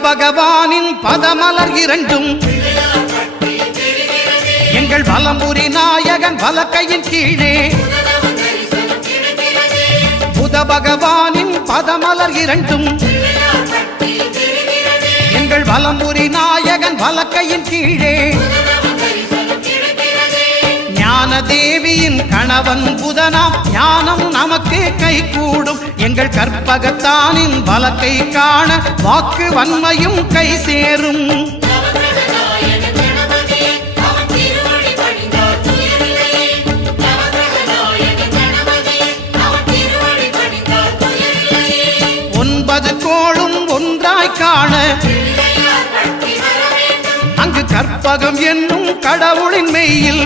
பகவானின் பதமலர் இரண்டும் எங்கள் வலம்புரி நாயகன் வலக்கையின் கீழே புத பகவானின் பதமலர் இரண்டும் எங்கள் வலம்புரி நாயகன் வலக்கையின் கீழே ஞான தேவியின் கணவன் புதனாம் ஞானம் நமக்கு கை கூடும் எங்கள் கற்பகத்தானின் வலக்கை காண வாக்கு வன்மையும் கை சேரும் ஒன்பது கோளும் ஒன்றாய் காண அங்கு கற்பகம் என்னும் கடவுளின் மெய்யில்